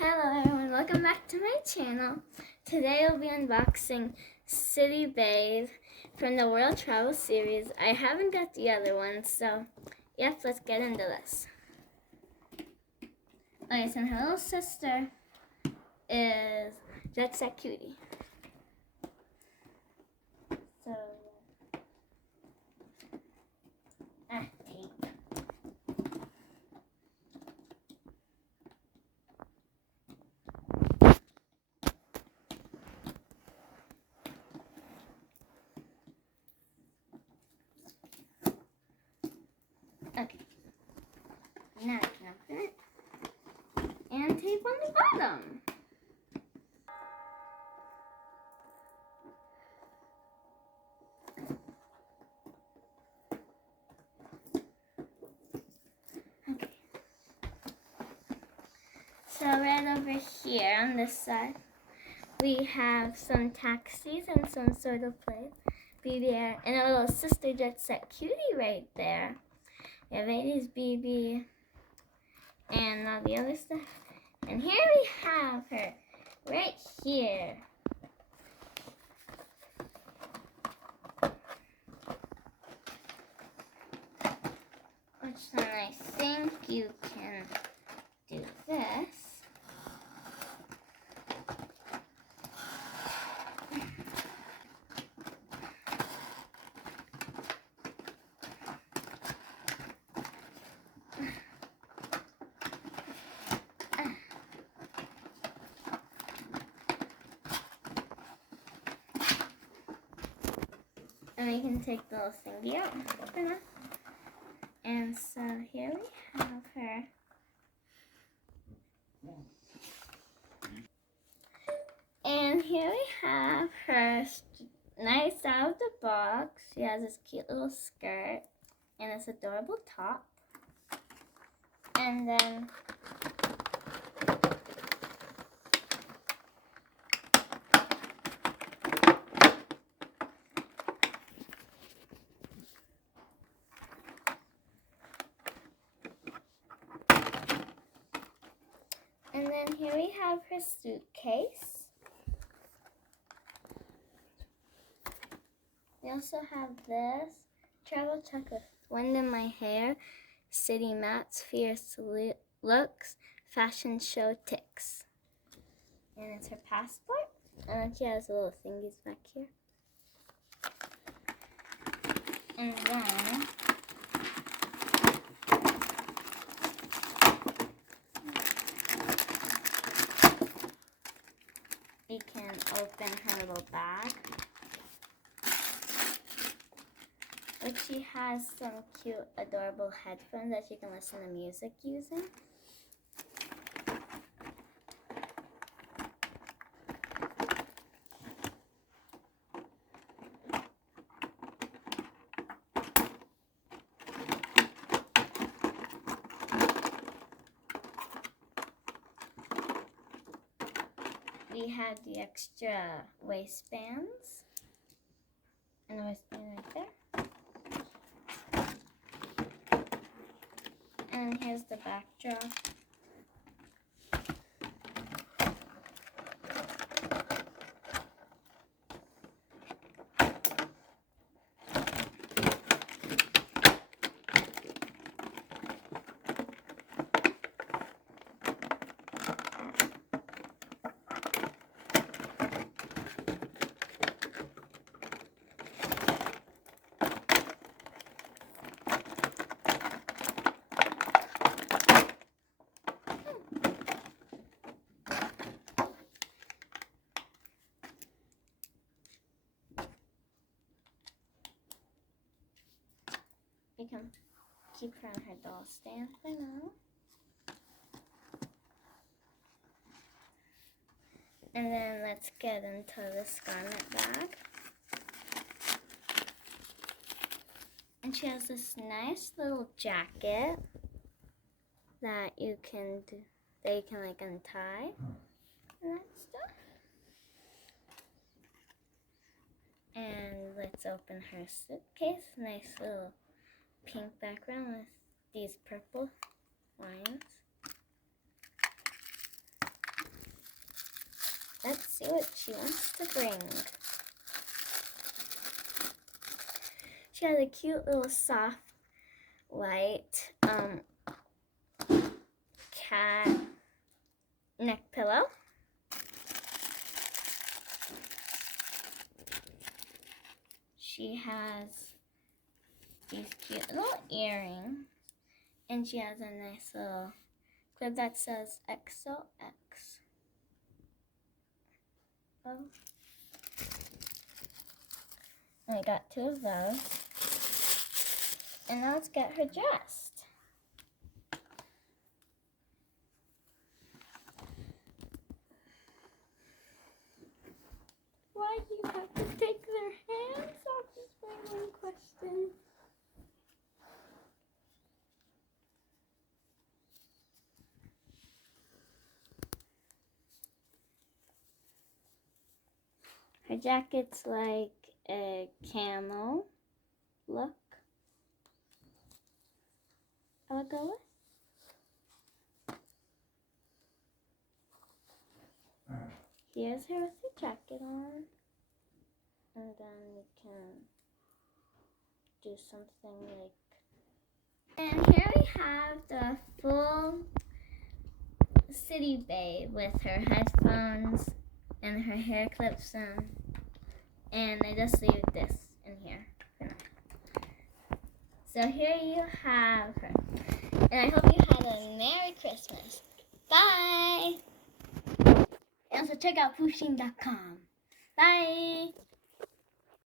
Hello everyone, welcome back to my channel. Today I'll be unboxing City Babe from the World Travel Series. I haven't got the other ones, so yep, let's get into this. Okay, so her little sister is Jet Set Cutie. So, tape. Okay, now I can open it. And tape on the bottom. Okay. So right over here on this side, we have some taxis and some sort of play. BB and a little sister Jet Set Cutie right there. We have 80s BB and all the other stuff. And here we have her right here. Which then I think you can do this. And we can take the little thingy out and open it. And so here we have her. And here we have her nice out of the box. She has this cute little skirt and this adorable top. And then here we have her suitcase. We also have this travel check with wind in my hair, city mats, fierce looks, fashion show ticks. And it's her passport. And then she has little thingies back here. And then we can open her little bag, which she has some cute, adorable headphones that she can listen to music using. We have the extra waistbands, and the waistband right there. And here's the backdrop. We can keep her on her doll stand for now. And then let's get into this garment bag. And she has this nice little jacket that you can like untie and that stuff. And let's open her suitcase. Nice little pink background with these purple lines. see what she wants to bring. She has a cute little soft white cat neck pillow. She has these cute little earrings, and she has a nice little clip that says XOX. Oh. I got 2 of those. And now let's get her dressed. Why do you have to take their hands off is my one question. Her jacket's like a camo look. I would go with. Here's her with the jacket on. And then we can do something like. And here we have the full City Babe with her headphones and her hair clips on. And I just leave this in here for now. So here you have her. And I hope you had a Merry Christmas. Bye! And also check out Pushing.com. Bye!